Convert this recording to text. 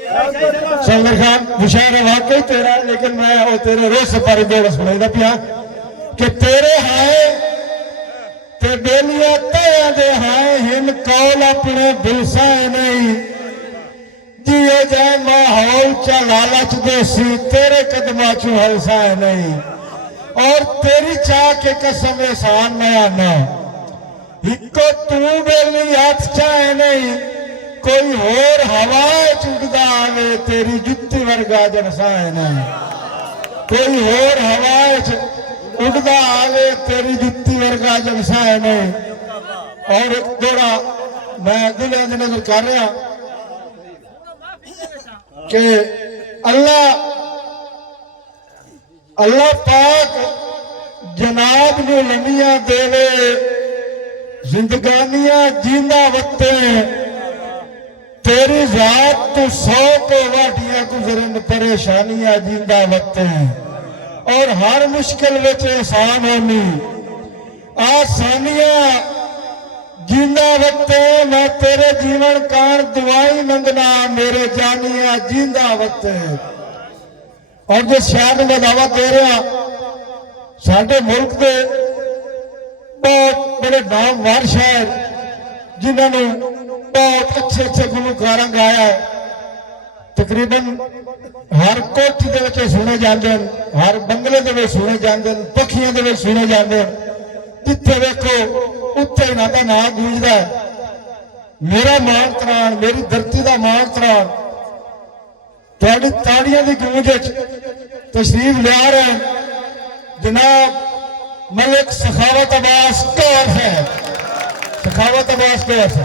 संगर खान मुशायर है वाकई तेरा, लेकिन मैं वो तेरे रोज से पर जोड़ सुनाईदा पिया कि तेरे हाय ते बेलिया तया दे हाय हिन कौल अपने बिलसाए नहीं जियो जाए माहौल चा लालच देसी तेरे कदमा चू हलसाए नहीं और तेरी चाह के कसम एहसान मैं आना इको तू बेली हाथ चाहे नहीं कोई होर हवा चुटदा आवे तेरी जुत्ती वर्गा जनसाए नहीं कोई होर हवा उड़दा आवे तेरी जुत्ती वर्गा जनसाए नहीं। और एक थोड़ा मैं दिल नजर कर रहा कि अल्लाह पाक जनाब को लंबिया देवे जिंदगानियां जींदा वक्ते तेरी जात तो 100 को वाटियां गुजरन परेशानियां जींदा वक्ते और हर मुश्किल विच एहसान होनी आसानियां जींदा वक्ते मैं तेरे जीवन कान दुआई मंगना मेरे जानिया जींदा वक्ते। और जिस शहर में दावा दे रहा साडे मुल्क के बहुत बड़े नामवर शायर जिन्होंने बहुत अच्छे अच्छे गुलकार गाया है तकरीबन हर कोठी के सुने जाते हैं हर बंगले के सुने जाते हैं पखियों के सुने जाते हैं जिथे देखो उत्थे इन्हों का नाम गूंजता है। मेरा मान तरान मेरी धरती का मान तरान थोड़ी ताड़ियों की गूंज तशरीफ लिया रहे जनाब मलिक सखावत अब्बास कौर है। सखावत अब्बास कौर है।